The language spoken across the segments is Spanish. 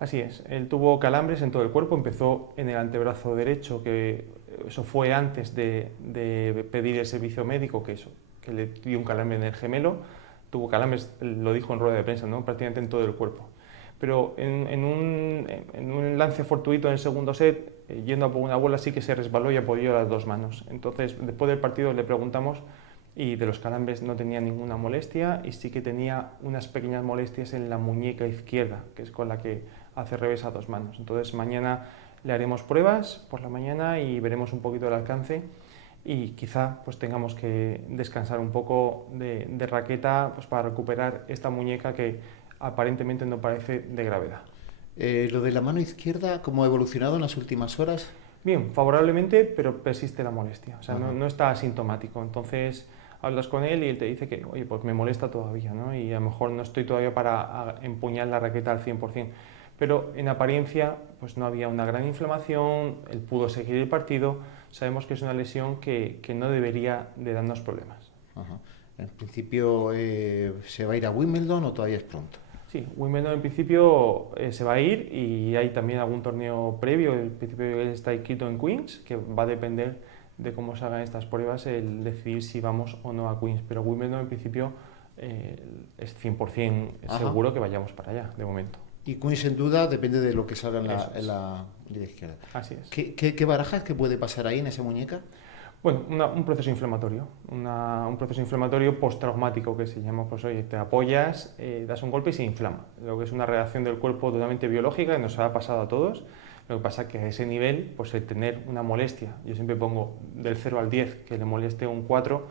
Así es, él tuvo calambres en todo el cuerpo, empezó en el antebrazo derecho, que eso fue antes de pedir el servicio médico, que le dio un calambre en el gemelo, tuvo calambres, lo dijo en rueda de prensa, ¿no? Prácticamente en todo el cuerpo. Pero en un lance fortuito en el segundo set, yendo a por una bola, sí que se resbaló y apoyó las dos manos. Entonces, después del partido le preguntamos y de los calambres no tenía ninguna molestia y sí que tenía unas pequeñas molestias en la muñeca izquierda, que es con la que hace revés a dos manos. Entonces mañana le haremos pruebas por la mañana y veremos un poquito el alcance y quizá pues tengamos que descansar un poco de raqueta pues para recuperar esta muñeca que aparentemente no parece de gravedad. Lo de la mano izquierda, ¿cómo ha evolucionado en las últimas horas? Bien, favorablemente, pero persiste la molestia, o sea, Ajá. no está asintomático. Entonces hablas con él y él te dice que, oye, pues me molesta todavía, ¿no? Y a lo mejor no estoy todavía para empuñar la raqueta al 100%. Pero en apariencia, pues no había una gran inflamación, él pudo seguir el partido. Sabemos que es una lesión que no debería de darnos problemas. Ajá. En principio, ¿se va a ir a Wimbledon o todavía es pronto? Sí, Wimbledon en principio se va a ir y hay también algún torneo previo. En principio él está inscrito en Queens, que va a depender de cómo se hagan estas pruebas el decidir si vamos o no a Queens. Pero Wimbledon en principio es 100% Ajá. seguro que vayamos para allá, de momento. Y Queens en duda depende de lo que salga en Eso en es, la línea izquierda. así es. ¿Qué barajas que puede pasar ahí en esa muñeca? Bueno, un proceso inflamatorio, un proceso inflamatorio postraumático que se llama, pues oye, te apoyas, das un golpe y se inflama. Lo que es una reacción del cuerpo totalmente biológica que nos ha pasado a todos. Lo que pasa es que a ese nivel, pues el tener una molestia, yo siempre pongo del 0 al 10, que le moleste un 4,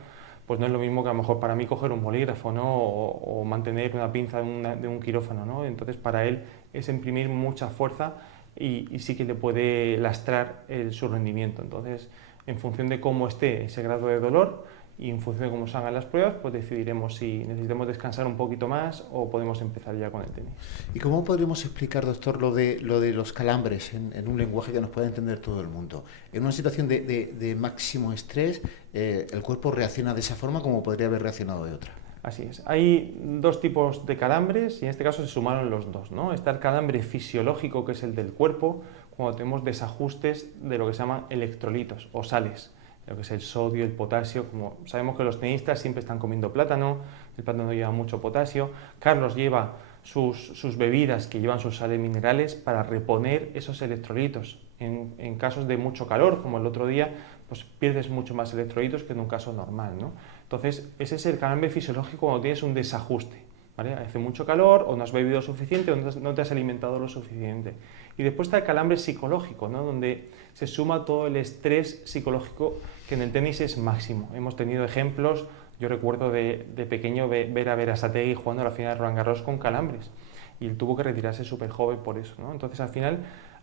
pues no es lo mismo que a lo mejor para mí coger un bolígrafo, ¿no? O mantener una pinza de un quirófano, ¿no? Entonces para él es imprimir mucha fuerza y sí que le puede lastrar su rendimiento. Entonces, en función de cómo esté ese grado de dolor y en función de cómo salgan las pruebas, pues decidiremos si necesitamos descansar un poquito más o podemos empezar ya con el tenis. ¿Y cómo podríamos explicar, doctor, lo de los calambres en un lenguaje que nos pueda entender todo el mundo? En una situación de máximo estrés, el cuerpo reacciona de esa forma como podría haber reaccionado de otra. Así es. Hay dos tipos de calambres y en este caso se sumaron los dos, ¿no? Está el calambre fisiológico, que es el del cuerpo, cuando tenemos desajustes de lo que se llaman electrolitos o sales, lo que es el sodio, el potasio. Como sabemos que los tenistas siempre están comiendo plátano, el plátano lleva mucho potasio. Carlos lleva sus bebidas que llevan sus sales minerales para reponer esos electrolitos. En casos de mucho calor, como el otro día, pues pierdes mucho más electrolitos que en un caso normal, ¿no? Entonces, ese es el calambre fisiológico cuando tienes un desajuste, ¿vale? Hace mucho calor o no has bebido suficiente o no te has alimentado lo suficiente. Y después está el calambre psicológico, ¿no? Donde se suma todo el estrés psicológico que en el tenis es máximo. Hemos tenido ejemplos, yo recuerdo de pequeño ver a Berasategui jugando a la final de Roland Garros con calambres y él tuvo que retirarse súper joven por eso, ¿no? Entonces, al final,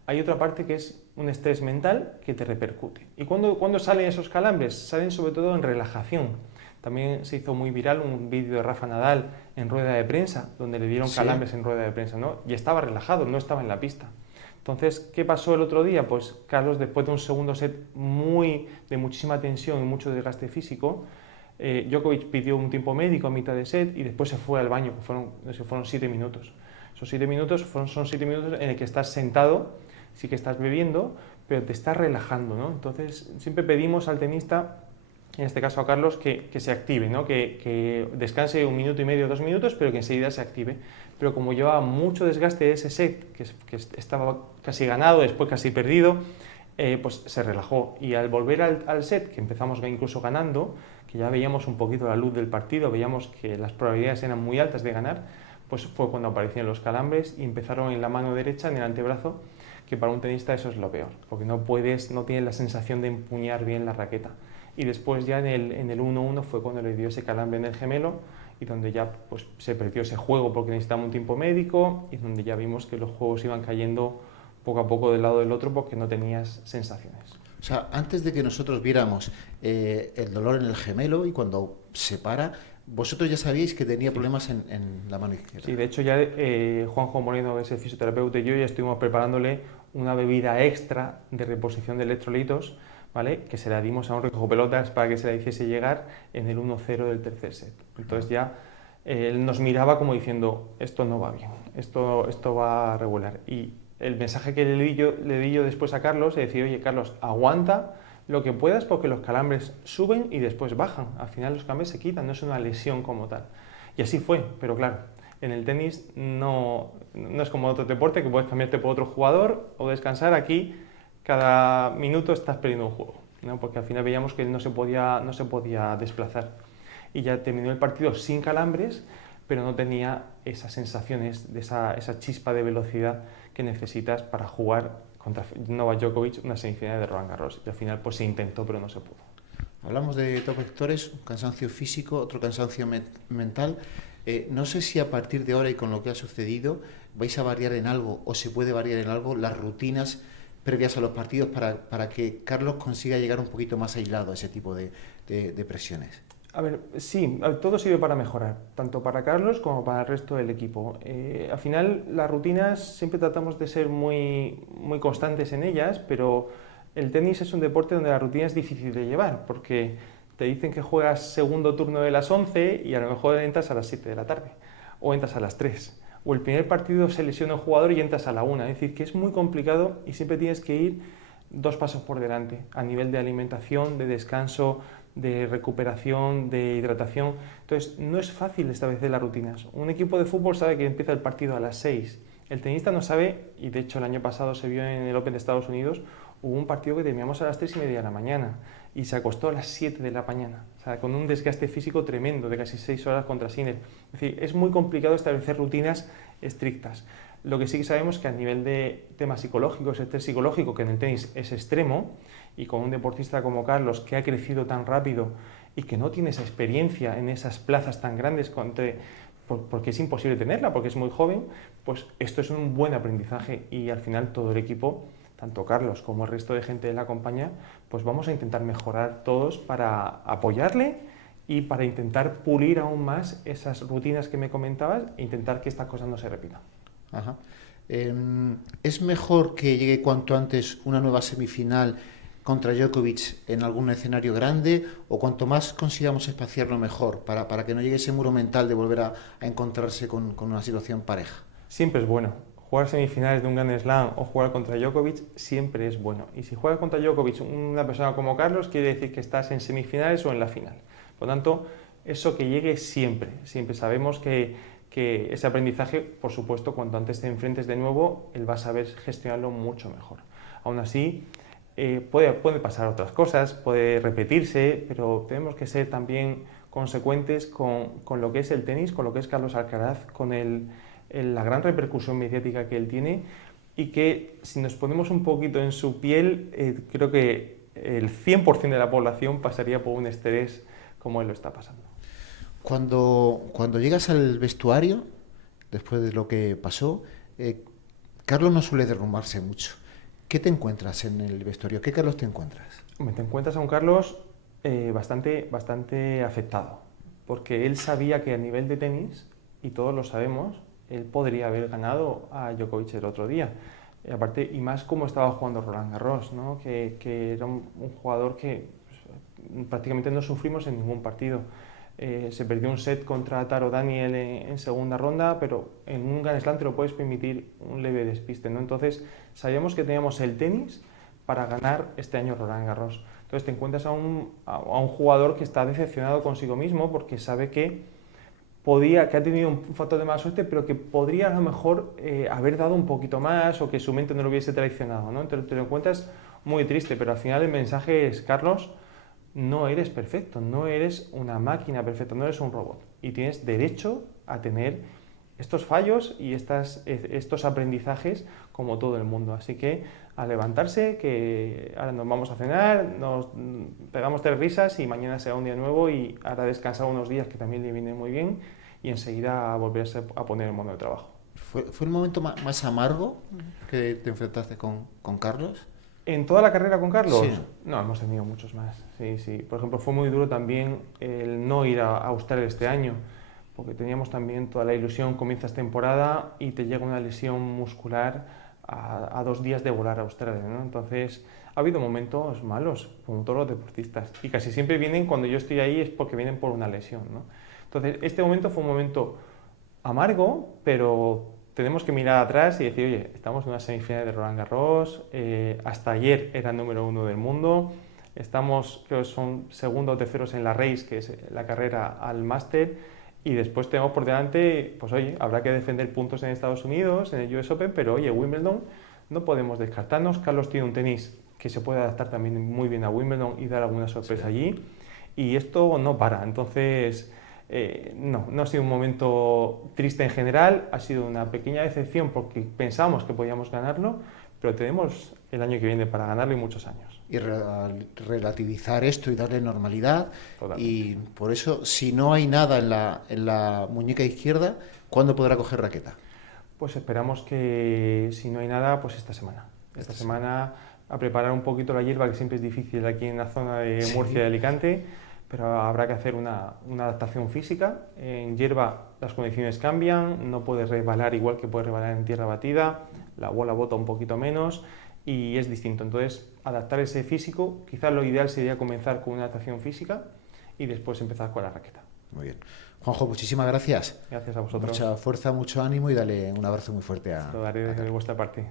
hay otra parte que es un estrés mental que te repercute. ¿Y cuando salen esos calambres? Salen sobre todo en relajación. También se hizo muy viral un vídeo de Rafa Nadal en rueda de prensa, donde le dieron Sí. calambres en rueda de prensa, ¿no? Y estaba relajado, no estaba en la pista. Entonces, ¿qué pasó el otro día? Pues Carlos, después de un segundo set de muchísima tensión y mucho desgaste físico, Djokovic pidió un tiempo médico a mitad de set y después se fue al baño, que fueron 7 minutos. Esos 7 minutos son 7 minutos en el que estás sentado, sí que estás bebiendo, pero te estás relajando, ¿no? Entonces, siempre pedimos al tenista, en este caso a Carlos, que se active, ¿no? Que descanse 1 minuto y medio, 2 minutos, pero que enseguida se active. Pero como llevaba mucho desgaste de ese set, que estaba casi ganado, después casi perdido, pues se relajó. Y al volver al set, que empezamos incluso ganando, que ya veíamos un poquito la luz del partido, veíamos que las probabilidades eran muy altas de ganar, pues fue cuando aparecieron los calambres y empezaron en la mano derecha, en el antebrazo, que para un tenista eso es lo peor, porque no tienes la sensación de empuñar bien la raqueta. Y después ya en el 1-1 fue cuando le dio ese calambre en el gemelo y donde ya pues, se perdió ese juego porque necesitaba un tiempo médico y donde ya vimos que los juegos iban cayendo poco a poco del lado del otro porque no tenías sensaciones. O sea, antes de que nosotros viéramos el dolor en el gemelo y cuando se para, vosotros ya sabíais que tenía Sí. problemas en la mano izquierda. Sí, de hecho ya Juanjo Moreno, que es el fisioterapeuta, y yo ya estuvimos preparándole una bebida extra de reposición de electrolitos, ¿vale? Que se la dimos a un recojo pelotas para que se la hiciese llegar en el 1-0 del tercer set. Entonces ya él nos miraba como diciendo, esto no va bien, esto va a regular. Y el mensaje que le di yo después a Carlos es decir, oye Carlos, aguanta lo que puedas porque los calambres suben y después bajan. Al final los calambres se quitan, no es una lesión como tal. Y así fue, pero claro, en el tenis no es como otro deporte que puedes cambiarte por otro jugador o descansar. Aquí cada minuto estás perdiendo un juego, ¿no? Porque al final veíamos que él no se podía desplazar. Y ya terminó el partido sin calambres, pero no tenía esas sensaciones, de esa chispa de velocidad que necesitas para jugar contra Novak Djokovic una semifinal de Roland Garros. Y al final pues se intentó, pero no se pudo. Hablamos de dos vectores, un cansancio físico, otro cansancio mental. No sé si a partir de ahora y con lo que ha sucedido vais a variar en algo o se puede variar en algo las rutinas previas a los partidos para que Carlos consiga llegar un poquito más aislado a ese tipo de presiones. A ver, sí, todo sirve para mejorar, tanto para Carlos como para el resto del equipo. Al final, las rutinas siempre tratamos de ser muy constantes en ellas, pero el tenis es un deporte donde la rutina es difícil de llevar, porque te dicen que juegas segundo turno de las 11 y a lo mejor entras a las 7 de la tarde, o entras a las 3, o el primer partido se lesiona un jugador y entras a la 1. Es decir, que es muy complicado y siempre tienes que ir 2 pasos por delante, a nivel de alimentación, de descanso, de recuperación, de hidratación. Entonces, no es fácil establecer las rutinas. Un equipo de fútbol sabe que empieza el partido a las 6. El tenista no sabe, y de hecho el año pasado se vio en el Open de Estados Unidos, hubo un partido que terminamos a las 3:30 de la mañana y se acostó a las 7 de la mañana, o sea, con un desgaste físico tremendo de casi 6 horas contra Sinner. Es decir, es muy complicado establecer rutinas estrictas. Lo que sí que sabemos que a nivel de temas psicológicos, estrés psicológico, que en el tenis es extremo, y con un deportista como Carlos, que ha crecido tan rápido y que no tiene esa experiencia en esas plazas tan grandes, porque es imposible tenerla, porque es muy joven, pues esto es un buen aprendizaje y al final todo el equipo, tanto Carlos como el resto de gente de la compañía, pues vamos a intentar mejorar todos para apoyarle y para intentar pulir aún más esas rutinas que me comentabas e intentar que esta cosa no se repita. Ajá. ¿Es mejor que llegue cuanto antes una nueva semifinal contra Djokovic en algún escenario grande o cuanto más consigamos espaciarlo mejor para que no llegue ese muro mental de volver a encontrarse con una situación pareja? Siempre es bueno. Jugar semifinales de un Grand Slam o jugar contra Djokovic siempre es bueno. Y si juegas contra Djokovic, una persona como Carlos, quiere decir que estás en semifinales o en la final. Por lo tanto, eso que llegue siempre. Siempre sabemos que ese aprendizaje, por supuesto, cuanto antes te enfrentes de nuevo, él va a saber gestionarlo mucho mejor. Aún así, puede pasar otras cosas, puede repetirse, pero tenemos que ser también consecuentes con lo que es el tenis, con lo que es Carlos Alcaraz, con la gran repercusión mediática que él tiene y que si nos ponemos un poquito en su piel, creo que el 100% de la población pasaría por un estrés como él lo está pasando. Cuando llegas al vestuario, después de lo que pasó, Carlos no suele derrumbarse mucho. ¿Qué te encuentras en el vestuario? ¿Qué Carlos te encuentras? Te encuentras a un Carlos bastante afectado, porque él sabía que a nivel de tenis, y todos lo sabemos, él podría haber ganado a Djokovic el otro día. Aparte, y más como estaba jugando Roland Garros, ¿no? que era un jugador que pues, prácticamente no sufrimos en ningún partido. Se perdió un set contra Taro Daniel en segunda ronda, pero en un Grand Slam te lo puedes permitir un leve despiste, ¿no? Entonces sabíamos que teníamos el tenis para ganar este año Roland Garros. Entonces te encuentras a un jugador que está decepcionado consigo mismo porque sabe que ha tenido un factor de mala suerte, pero que podría a lo mejor haber dado un poquito más o que su mente no lo hubiese traicionado, ¿no? Te lo encuentras muy triste, pero al final el mensaje es, Carlos, no eres perfecto, no eres una máquina perfecta, no eres un robot y tienes derecho a tener estos fallos y estos aprendizajes como todo el mundo. Así que a levantarse, que ahora nos vamos a cenar, nos pegamos 3 risas y mañana será un día nuevo y ahora descansar unos días que también le viene muy bien y enseguida a volverse a poner el modo de trabajo. ¿Fue el momento más amargo que te enfrentaste con Carlos? ¿En toda la carrera con Carlos? Sí. No, hemos tenido muchos más. Sí, sí. Por ejemplo, fue muy duro también el no ir a Australia este año, porque teníamos también toda la ilusión, comienzas temporada y te llega una lesión muscular a 2 días de volar a Australia, ¿no? Entonces, ha habido momentos malos, como todos los deportistas, y casi siempre vienen, cuando yo estoy ahí, es porque vienen por una lesión, ¿no? Entonces, este momento fue un momento amargo, pero tenemos que mirar atrás y decir, oye, estamos en una semifinal de Roland Garros, hasta ayer era el número 1 del mundo, estamos, creo que son segundos o terceros en la Race, que es la carrera al máster, y después tenemos por delante, pues oye, habrá que defender puntos en Estados Unidos, en el US Open, pero oye, Wimbledon no podemos descartarnos. Carlos tiene un tenis que se puede adaptar también muy bien a Wimbledon y dar alguna sorpresa allí, y esto no para. Entonces, no ha sido un momento triste en general, ha sido una pequeña decepción porque pensamos que podíamos ganarlo, pero tenemos el año que viene para ganarlo y muchos años. Y relativizar esto y darle normalidad. Totalmente. Y por eso, si no hay nada en la muñeca izquierda, ¿cuándo podrá coger raqueta? Pues esperamos que, si no hay nada, pues esta semana. Esta semana a preparar un poquito la hierba, que siempre es difícil aquí en la zona de Murcia y Alicante, pero habrá que hacer una adaptación física. En hierba las condiciones cambian, no puede resbalar igual que puede resbalar en tierra batida, la bola bota un poquito menos y es distinto. Entonces, adaptar ese físico, quizás lo ideal sería comenzar con una adaptación física y después empezar con la raqueta. Muy bien. Juanjo, muchísimas gracias. Gracias a vosotros. Mucha fuerza, mucho ánimo y dale un abrazo muy fuerte a... Lo daré de vuestra parte.